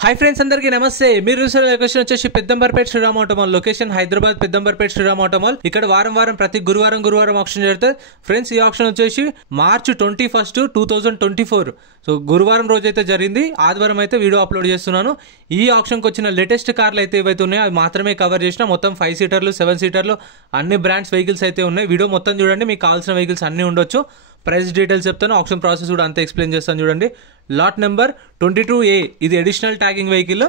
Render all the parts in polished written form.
Hi friends अंदर की नमस्ते लोकेशन वे Peddamberpet Shriram auto mall location Hyderabad Peddamberpet Shriram auto mall इक्कड़ वारं वारं प्रति गुरुवाరం ऑक्शन जరుగుతుంది फ्रेंड्स ఈ ఆక్షన్ వచ్చేసి మార్చ్ 21 2024 సో గురువారం రోజు అయితే జరిగింది ఆదివారం అయితే వీడియో అప్లోడ్ చేస్తున్నాను ఈ ఆక్షన్ కి వచ్చిన లేటెస్ట్ కార్లు అయితే ఏవైతే ఉన్నాయో అవి మాత్రమే కవర్ చేసిన మొత్తం 5 సీటర్లు 7 సీటర్లు అన్ని బ్రాండ్స్ వెహికల్స్ అయితే ఉన్నాయి వీడియో మొత్తం చూడండి మీకు కావాల్సిన వెహికల్స్ అన్ని ఉండొచ్చు ప్రైస్ డీటెయిల్స్ చెప్తాను ఆక్షన్ ప్రాసెస్ కూడా అంతా ఎక్స్ప్లెయిన్ చేస్తాను చూడండి లాట్ నెంబర్ 22A ఇది అడిషనల్ ట్యాగింగ్ వెహికల్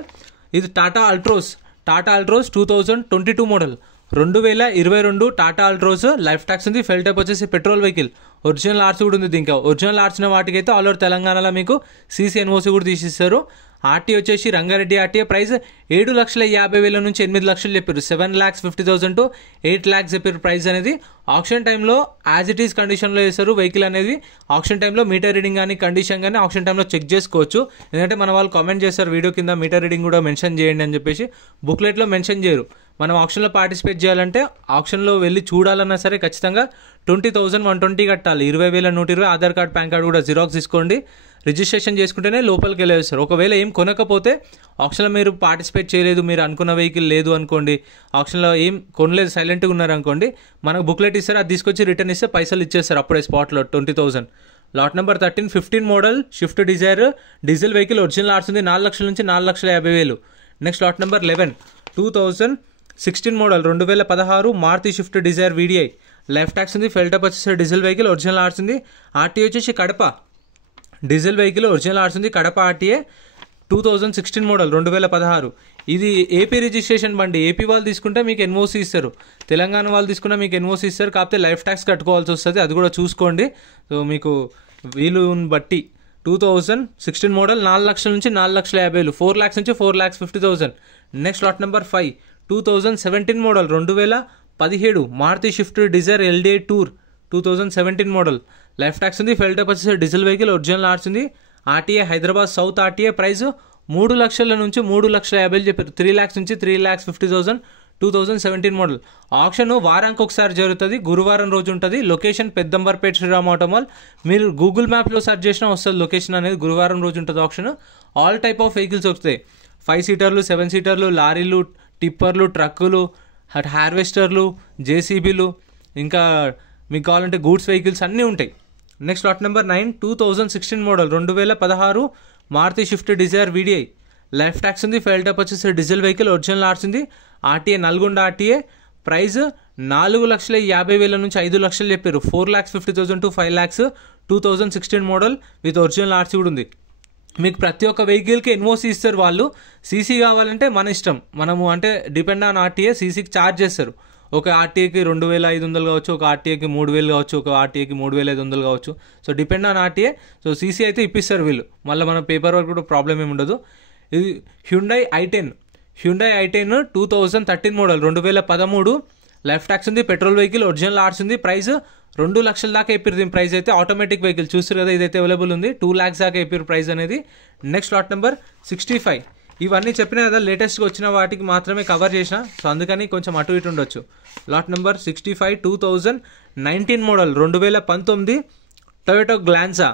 ఇది Tata Altroz 2022 model 2022 Tata Altroz life tax ఉంది ఫెల్ టైప్ వచ్చేసి పెట్రోల్ వెహికల్ ఒరిజినల్ ఆర్సీ కూడా ఉంది దీనికి ఒరిజినల్ ఆర్సిన వాటికి అయితే ఆల్ ఓవర్ తెలంగాణలో మీకు సీసీ ఎన్ఓసీ కూడా తీసిస్తారు ఆర్టీ వచ్చేసి రంగారెడ్డి ఆర్టీఏ ప్రైస్ 7,50,000 నుంచి 8 లక్షలు చెప్పారు 7,50,000 టు 8 lakhs చెప్పారు ప్రైస్ అనేది ఆక్షన్ టైంలో యాజ్ ఇట్ ఈస్ కండిషన్లో చేస్తారు వెహికల్ అనేది ఆక్షన్ టైంలో మీటర్ రీడింగ్ కానీ కండిషన్ కానీ ఆక్షన్ టైంలో చెక్ చేసుకోవచ్చు ఎందుకంటే మన వాళ్ళు కామెంట్ చేస్తారు వీడియో కింద మీటర్ రీడింగ్ కూడా మెన్షన్ చేయండి అని చెప్పేసి బుక్లెట్లో మెన్షన్ చేయరు మనం ఆక్షన్లో పార్టిసిపేట్ చేయాలంటే ఆక్షన్లో వెళ్ళి చూడాలన్నా సరే ఖచ్చితంగా 20,120 కట్టాలి 20,120 ఆధార్ కార్డ్ పాన్ కార్డ్ కూడా జిరాక్స్ తీసుకోండి రిజిస్ట్రేషన్ చేసుకుంటేనే లోపలికి వెళ్ళేస్తారు ఒకవేళ ఏం కొనకపోతే ఆక్షన్లో మీరు పార్టిసిపేట్ చేయలేదు మీరు అనుకున్న వెహికల్ లేదు అనుకోండి ఆక్షన్లో ఏం కొనలేదు సైలెంట్గా ఉన్నారు అనుకోండి మనకు బుక్లెట్ ఇస్తారు అది తీసుకొచ్చి రిటర్న్ ఇస్తే పైసలు ఇచ్చేస్తారు అప్పుడే స్పాట్లో 20,000 lot number 15 model Swift Dzire diesel vehicle original ఆర్స్ ఉంది 4 లక్షల నుంచి 4,50,000 next lot number 11 2016 model 2016 Maruti Swift Dzire VDI life tax ఉంది ఫెల్ టైప్ వచ్చేసి డీజిల్ వెహికల్ ఒరిజినల్ ఆర్స్ ఉంది ఆర్టీ వచ్చేసి కడప డీజిల్ వెహికల్ ఒరిజినల్ ఆర్స్ ఉంది కడప ఆర్టీఏ 2016 మోడల్ 2016 ఇది ఏపీ రిజిస్ట్రేషన్ బండి ఏపీ వాళ్ళు తీసుకుంటే మీకు ఎన్ఓసీ ఇస్తారు తెలంగాణ వాళ్ళు తీసుకున్నా మీకు ఎన్ఓసీ ఇస్తారు కాకపోతే లైఫ్ ట్యాక్స్ కట్టుకోవాల్సి వస్తుంది అది కూడా చూసుకోండి సో మీకు వీలుని బట్టి 2016 మోడల్ 4 లక్షల నుంచి 4,50,000 4 lakhs నుంచి 4,50,000 next lot number 5 2017 model 2017 Maruti Swift Dzire LDI tour 2017 model life tax ఉంది ఫెల్ టైప్ వచ్చేసి డీజిల్ వెహికల్ ఒరిజినల్ ఆర్స్ ఉంది RTA Hyderabad south RTA price 3 లక్షల నుంచి 3,50,000 చెప్పారు 3 lakhs నుంచి 3,50,000 2017 మోడల్ ఆక్షన్ వారానికి ఒకసారి జరుగుతుంది గురువారం రోజు ఉంటుంది location Peddamberpet Shriram auto mall మీరు గూగుల్ మ్యాప్లో సెర్చ్ చేసినా వస్తుంది లొకేషన్ అనేది గురువారం రోజు ఉంటుంది auction all type of vehicles వస్తాయి 5 సీటర్లు 7 సీటర్లు లారీలు టిప్పర్లు ట్రక్కులు హార్వెస్టర్లు జేసీబీలు ఇంకా మీకు కావాలంటే గూడ్స్ వెహికల్స్ అన్నీ ఉంటాయి next lot number 9 2016 model 2016 Maruti Swift Dzire VDI life tax ఉంది ఫెల్ టైప్ వచ్చేసి డీజిల్ వెహికల్ ఒరిజినల్ ఆర్స్ ఉంది ఆర్టీఏ నల్గొండ ఆర్టీఏ ప్రైస్ 4,50,000 నుంచి 5 లక్షలు చెప్పారు 4,50,000 to 5 lakhs 2016 model with original RC కూడా ఉంది మీకు ప్రతి ఒక్క వెహికల్కి ఎన్ఓసీ ఇస్తారు వాళ్ళు సీసీ కావాలంటే మన ఇష్టం మనము అంటే డిపెండ్ ఆన్ ఆర్టీఏ సీసీకి ఛార్జ్ చేస్తారు ఒక ఆర్టీఏకి 2,500 కావచ్చు ఒక ఆర్టీఏకి 3,000 కావచ్చు ఒక ఆర్టీఏకి 3,500 కావచ్చు so depend on RTA so CC అయితే ఇప్పిస్తారు వీళ్ళు మళ్ళీ మన పేపర్ వర్క్ కూడా ప్రాబ్లం ఏమి ఉండదు ఇది Hyundai i10 2013 model 2013 life tax ఉంది పెట్రోల్ వెహికల్ ఒరిజినల్ ఆర్స్ ఉంది ప్రైస్ 2 లక్షల దాకా చెప్పారు దీని ప్రైస్ అయితే ఆటోమేటిక్ వెహికల్ చూస్తారు కదా ఇదైతే అవైలబుల్ ఉంది 2 lakhs దాకా చెప్పారు ప్రైస్ అనేది నెక్స్ట్ లాట్ నెంబర్ 65 ఇవన్నీ చెప్పినా కదా లేటెస్ట్గా వచ్చిన వాటికి మాత్రమే కవర్ చేసిన సో అందుకని కొంచెం అటు ఇటు ఉండొచ్చు lot number 65 2019 model 2019 Toyota Glanza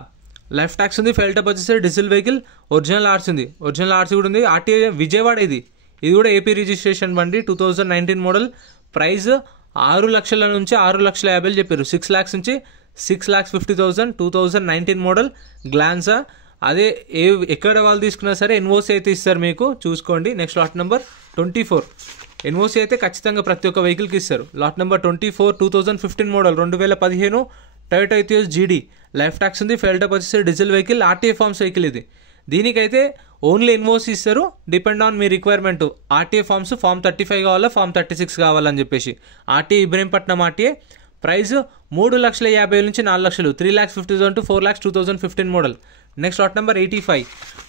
life tax ఉంది ఫెల్ టైప్ వచ్చేసి డీజిల్ వెహికల్ ఒరిజినల్ ఆర్స్ ఉంది ఒరిజినల్ ఆర్సీ కూడా ఉంది ఆర్టీఏ విజయవాడ ఇది కూడా ఏపీ రిజిస్ట్రేషన్ బండి 2019 మోడల్ ప్రైస్ 6 లక్షల నుంచి 6,50,000 చెప్పారు 6 lakhs నుంచి 6,50,000 2019 మోడల్ గ్లాన్సా అదే ఎక్కడ వాళ్ళు తీసుకున్నా సరే ఎన్ఓసీ అయితే ఇస్తారు మీకు చూసుకోండి నెక్స్ట్ లాట్ నెంబర్ 24 ఎన్ఓసీ అయితే ఖచ్చితంగా ప్రతి ఒక్క వెహికల్కి ఇస్తారు lot number 24 2015 model 2015 Toyota Etios GD life tax ఉంది ఫెల్ టైప్ వచ్చేసి diesel vehicle RTA forms vehicle ఇది దీనికైతే ఓన్లీ ఎన్ఓసీ ఇస్తారు డిపెండ్ ఆన్ మీ రిక్వైర్మెంట్ ఆర్టీఏ ఫార్మ్స్ ఫామ్ 35 కావాలా ఫామ్ 36 కావాలని చెప్పేసి ఆర్టీఏ ఇబ్రహీంపట్నం ఆర్టీఏ ప్రైస్ 3,50,000 నుంచి 4 లక్షలు 3,50,000 to 4 lakhs 2015 model next lot number 85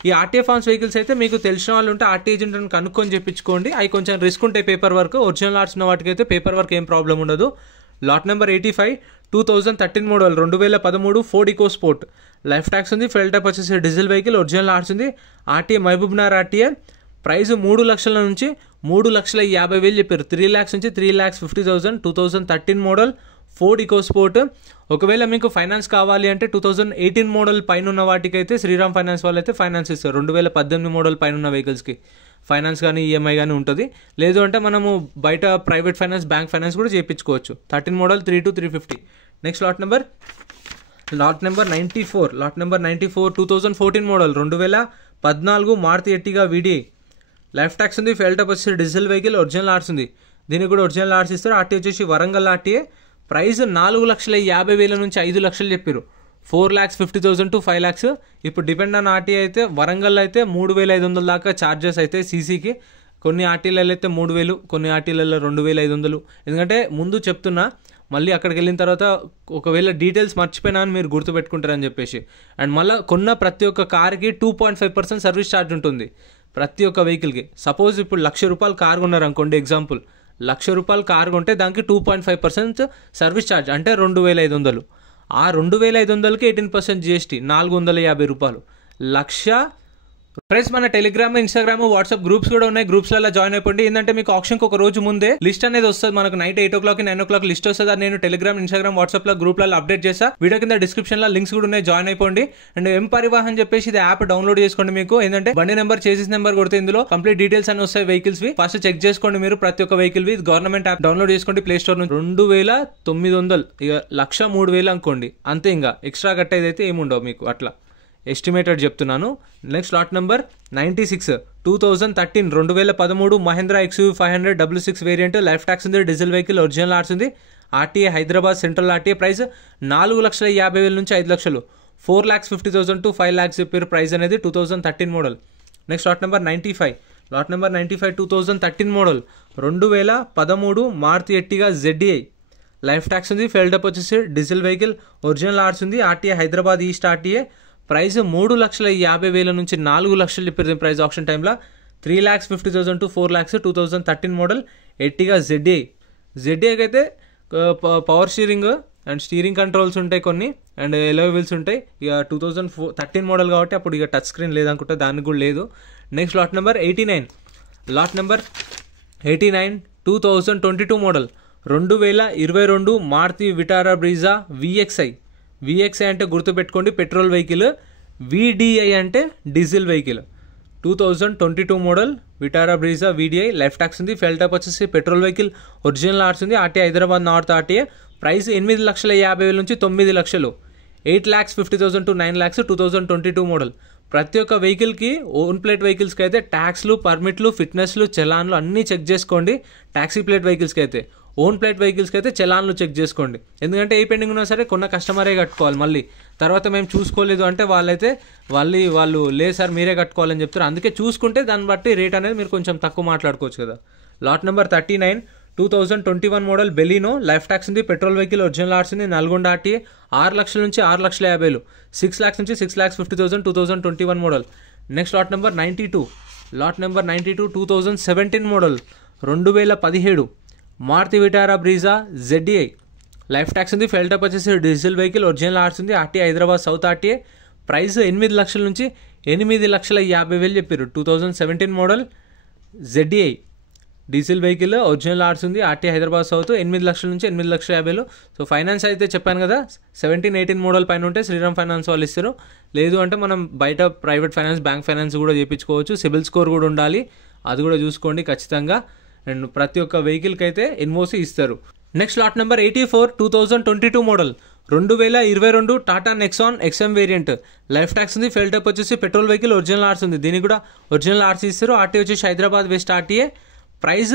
ఈ ఆర్టీఏ ఫార్మ్స్ వెహికల్స్ అయితే మీకు తెలిసిన వాళ్ళు ఉంటే ఆర్టీఏ ఏజెంట్ని కనుక్కొని చెప్పించుకోండి అవి కొంచెం రిస్క్ ఉంటాయి పేపర్ వర్క్ ఒరిజినల్ ఆర్ట్స్ ఉన్న వాటికి అయితే పేపర్ వర్క్ ఏం ప్రాబ్లం ఉండదు lot number 85 2013 model 2013 Ford EcoSport life tax ఉంది ఫెల్ టైప్ వచ్చేసి డీజిల్ వెహికల్ ఒరిజినల్ ఆర్ట్స్ ఉంది ఆర్టీఏ మహబూబ్నగర్ ఆర్టీఏ ప్రైస్ 3 లక్షల నుంచి 3,50,000 చెప్పారు 3 lakhs నుంచి 3,50,000 2013 మోడల్ ఫోర్డ్ ఈకోస్పోర్ట్. ఒకవేళ మీకు ఫైనాన్స్ కావాలి అంటే 2018 మోడల్ పైన ఉన్న వాటికైతే శ్రీరామ్ ఫైనాన్స్ వాళ్ళు అయితే ఫైనాన్స్ ఇస్తారు. 2018 మోడల్ పైన ఉన్న వెహికల్స్కి ఫైనాన్స్ కానీ ఈఎంఐ కానీ ఉంటుంది. లేదు అంటే మనము బయట ప్రైవేట్ ఫైనాన్స్, బ్యాంక్ ఫైనాన్స్ కూడా చేయించుకోవచ్చు. 13 model 3,350. Next lot number 94. Lot number 94 2014 model 2014 Maruti Ertiga VDI. Life tax ఉంది, ఫెయిల్ టప్ వచ్చేసి డీజిల్ వెహికల్, ఒరిజినల్ ఆర్ట్స్ ఉంది. దీనికి కూడా ఒరిజినల్ ఆర్ట్స్ ఇస్తారు. ఆర్టీ వచ్చేసి వరంగల్ ఆర్టీఏ. ప్రైస్ 4,50,000 నుంచి 5 లక్షలు చెప్పారు. 4,50,000 to 5 lakhs. ఇప్పుడు డిపెండ్ ఆన్ ఆర్టీ అయితే వరంగల్ అయితే 3,500 దాకా ఛార్జెస్ అయితే సీసీకి. కొన్ని ఆర్టీలలో అయితే 3,000, కొన్ని ఆర్టీలలో 2,500. ఎందుకంటే ముందు చెప్తున్నా, మళ్ళీ అక్కడికి వెళ్ళిన తర్వాత ఒకవేళ డీటెయిల్స్ మర్చిపోయినా అని మీరు గుర్తుపెట్టుకుంటారని చెప్పేసి. అండ్ మళ్ళీ కొన్న ప్రతి ఒక్క కార్కి 2.5% సర్వీస్ ఛార్జ్ ఉంటుంది ప్రతి ఒక్క వెహికల్కి. సపోజ్ ఇప్పుడు ₹1,00,000 కార్ కొన్నారు అనుకోండి, ఎగ్జాంపుల్ ₹1,00,000 కార్ కొంటే దానికి 2.5% సర్వీస్ ఛార్జ్ అంటే 2,500. ఆ 2,500కి 18% GST, ₹450. ₹1,00,000. ఫ్రెండ్స్, మన టెలిగ్రామ్, ఇన్స్టాగ్రామ్, వాట్సాప్ గ్రూప్స్ కూడా ఉన్నాయి. గ్రూప్స్లలో జాయిన్ అయిపోండి. ఏంటంటే మీకు ఆప్షన్కి ఒక రోజు ముందే లిస్ట్ అనేది వస్తుంది. మనకు నైట్ 8 o'clock 9 o'clock లిస్ట్ వస్తుంది. అది నేను టెలిగ్రామ్, ఇన్స్టాగ్రామ్, వాట్సాప్లో గ్రూప్లలో అప్డేట్ చేస్తా. వీడియో కింద డిస్క్రిప్షన్లో లింక్స్ కూడా ఉన్నాయి, జాయిన్ అయిపోండి. అండ్ ఎం పరివాహన్ చెప్పేసి ఇది యాప్ డౌన్లోడ్ చేసుకోండి. మీకు ఏంటంటే బండి నెంబర్, చేసిస్ నెంబర్ కొడితే ఇందులో కంప్లీట్ డీటెయిల్స్ అని వస్తాయి వెహికల్స్ వి. ఫస్ట్ చెక్ చేసుకోండి మీరు ప్రతి ఒక్క వెహికల్ వి. గవర్నమెంట్ యాప్ డౌన్లోడ్ చేసుకోండి ప్లే స్టోర్ నుంచి. 2,900 ఇక 1,03,000 అనుకోండి, అంతే. ఇంకా ఎక్స్ట్రా కట్టేది అయితే ఏముండవు మీకు, అట్లా ఎస్టిమేటెడ్ చెప్తున్నాను. Next lot number 96 2013 2013 Mahindra XUV 500 66 variant. Life tax ఉంది, డీజిల్ వెహికల్, ఒరిజినల్ ఆర్ట్స్ ఉంది. RTA Hyderabad central RTA. Price 4,50,000 నుంచి 5 లక్షలు. 4,50,000 to 5 lakhs చెప్పారు ప్రైస్ అనేది. 2013 model. Next lot number 95. Lot number 95 2013 model 2013 Maruti Ertiga ZDI. Life tax ఉంది, ఫెయిల్ టప్ వచ్చేసి diesel vehicle, original arts ఉంది. RTA Hyderabad east RTA. Price 3,50,000 నుంచి 4 లక్షలు చెప్పారు ప్రైస్ ఆప్షన్ టైంలో. 3,50,000 to 4 lakhs. 2013 model Ertiga ZDI. ZDIకి అయితే power steering and steering controls ఉంటాయి కొన్ని, అండ్ ఎలాయ్ వీల్స్ ఉంటాయి. ఇక 2013 మోడల్ కాబట్టి అప్పుడు ఇక టచ్ స్క్రీన్ లేదనుకుంటా, దానికి కూడా లేదు. Next lot number 89. Lot number 89 2022 model 2022 Maruti Vitara Brezza VXI అంటే గుర్తుపెట్టుకోండి పెట్రోల్ వెహికల్, VDI అంటే diesel vehicle. 2022 model Vitara Brezza VDI. Life tax ఉంది, ఫెయిల్ టప్ వచ్చేసి పెట్రోల్ వెహికల్, ఒరిజినల్ ఆర్ట్స్ ఉంది. RTA Hyderabad north RTA. Price 8,50,000 నుంచి 9 లక్షలు. 8,50,000 to 9 lakhs. 2022 మోడల్. ప్రతి ఒక్క వెహికల్కి, ఓన్ ప్లేట్ వెహికల్స్కి అయితే ట్యాక్స్లు, పర్మిట్లు, ఫిట్నెస్లు, చలాన్లు అన్నీ చెక్ చేసుకోండి. ట్యాక్సీ ప్లేట్ వెహికల్స్కి అయితే, ఓన్ ప్లేట్ వెహికల్స్కి అయితే చలాన్లు చెక్ చేసుకోండి. ఎందుకంటే ఏ పెండింగ్ ఉన్నా సరే కొన్న కస్టమరే కట్టుకోవాలి. మళ్ళీ తర్వాత మేము చూసుకోలేదు అంటే వాళ్ళు లేదు సార్ మీరే కట్టుకోవాలని చెప్తారు. అందుకే చూసుకుంటే దాన్ని బట్టి రేట్ అనేది మీరు కొంచెం తక్కువ మాట్లాడుకోవచ్చు కదా. Lot number 39 2021 model Baleno. Life tax ఉంది, పెట్రోల్ వెహికల్, ఒరిజినల్ ఆర్ట్స్ ఉంది. నల్గొండ ఆర్టీఏ. 6 లక్షల నుంచి 6,50,000. 6 lakhs నుంచి 6,50,000. 2021 మోడల్. Next lot number 92. Lot number 92 2017 model 2017 Maruti Vitara Brezza ZDI. Life tax ఉంది, ఫెయిల్ టప్ వచ్చేసి డీజిల్ వెహికల్, ఒరిజినల్ ఆర్ట్స్ ఉంది. RTA Hyderabad south RTA. Price 8 లక్షల నుంచి 8,50,000 చెప్పారు. 2017 model ZDI diesel vehicle, original arts ఉంది. RTA Hyderabad south. 8 లక్షల నుంచి 8,50,000. సో ఫైనాన్స్ అయితే చెప్పాను కదా, 17-18 మోడల్ పైన ఉంటే శ్రీరామ్ ఫైనాన్స్ వాళ్ళు ఇస్తారు. లేదు అంటే మనం బయట ప్రైవేట్ ఫైనాన్స్, బ్యాంక్ ఫైనాన్స్ కూడా చేయించుకోవచ్చు. సిబిల్ స్కోర్ కూడా ఉండాలి, అది కూడా చూసుకోండి ఖచ్చితంగా. అండ్ ప్రతి ఒక్క వెహికల్కి అయితే ఎన్ఓసి ఇస్తారు. Next lot number 84 2022 model 2022 Tata Nexon XM variant. Life tax ఉంది, ఫెయిల్ టప్ వచ్చేసి పెట్రోల్ వెహికల్, ఒరిజినల్ ఆర్ట్స్ ఉంది. దీనికి కూడా ఒరిజినల్ ఆర్ట్స్ ఇస్తారు. ఆర్టీ వచ్చేసి హైదరాబాద్ వెస్ట్ ఆర్టీఏ. ప్రైస్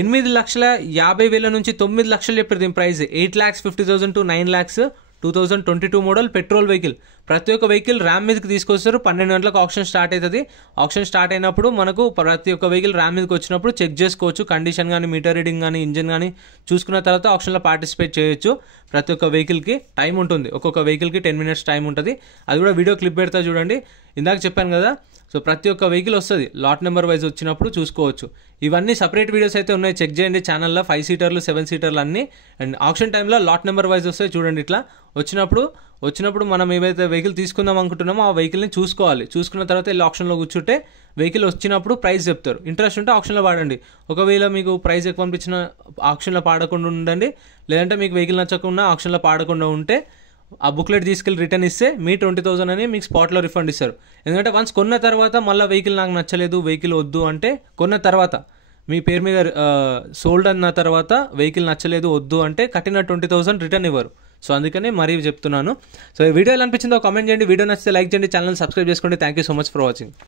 8,50,000 నుంచి 9 లక్షలు చెప్పారు దీని price. 8,50,000 to 9 lakhs. 2022 model petrol vehicle. ప్రతి ఒక్క వెహికల్ ర్యామ్ మీదకి తీసుకొస్తారు. 12 గంటలకు ఆప్షన్ స్టార్ట్ అవుతుంది. ఆప్షన్ స్టార్ట్ అయినప్పుడు మనకు ప్రతి ఒక్క వెహికల్ ర్యామ్ మీదకి వచ్చినప్పుడు చెక్ చేసుకోవచ్చు. కండిషన్ కానీ, మీటర్ రీడింగ్ కానీ, ఇంజిన్ కానీ చూసుకున్న తర్వాత ఆప్షన్లో పార్టిసిపేట్ చేయొచ్చు. ప్రతి ఒక్క వెహికల్కి టైం ఉంటుంది, ఒక్కొక్క వెహికల్కి 10 minutes టైం ఉంటుంది. అది కూడా వీడియో క్లిప్ పెడతా చూడండి. ఇందాక చెప్పాను కదా, సో ప్రతి ఒక్క వెహికల్ వస్తుంది, లాట్ నెంబర్ వైజ్ వచ్చినప్పుడు చూసుకోవచ్చు. ఇవన్నీ సపరేట్ వీడియోస్ అయితే ఉన్నాయి, చెక్ చేయండి ఛానల్లో. 5 seaterలు 7 seaterలు అన్నీ. అండ్ ఆప్షన్ టైంలో లాట్ నెంబర్ వైజ్ వస్తాయి చూడండి. ఇట్లా వచ్చినప్పుడు వచ్చినప్పుడు మనం ఏవైతే వెహికల్ తీసుకుందాం అనుకుంటున్నామో ఆ వెహికల్ని చూసుకున్న తర్వాత వెళ్ళి ఆప్షన్లో కూర్చుంటే వెహికల్ వచ్చినప్పుడు ప్రైస్ చెప్తారు. ఇంట్రెస్ట్ ఉంటే ఆప్షన్లో పాడండి. ఒకవేళ మీకు ప్రైస్ ఎక్కువ అనిపించిన ఆప్షన్లో పాడకుండా ఉండండి. లేదంటే మీకు వెహికల్ నచ్చకుండా ఆప్షన్లో పాడకుండా ఉంటే ఆ బుక్లెట్ తీసుకెళ్ళి రిటర్న్ ఇస్తే మీ 20,000 అని మీకు స్పాట్లో రిఫండ్ ఇస్తారు. ఎందుకంటే వన్స్ కొన్న తర్వాత మళ్ళీ వెహికల్ నాకు నచ్చలేదు, వెహికల్ వద్దు అంటే, కొన్న తర్వాత మీ పేరు మీద సోల్డ్ అన్న తర్వాత వెహికల్ నచ్చలేదు వద్దు అంటే కట్టిన 20,000 రిటర్న్ ఇవ్వరు. సో అందుకనే మరీ చెప్తున్నాను. సో ఈ వీడియో ఎలా అనిపించిందో కామెంట్ చేయండి. వీడియో నచ్చితే లైక్ చేయండి, ఛానల్ సబ్స్క్రైబ్ చేసుకోండి. Thank you so much for watching.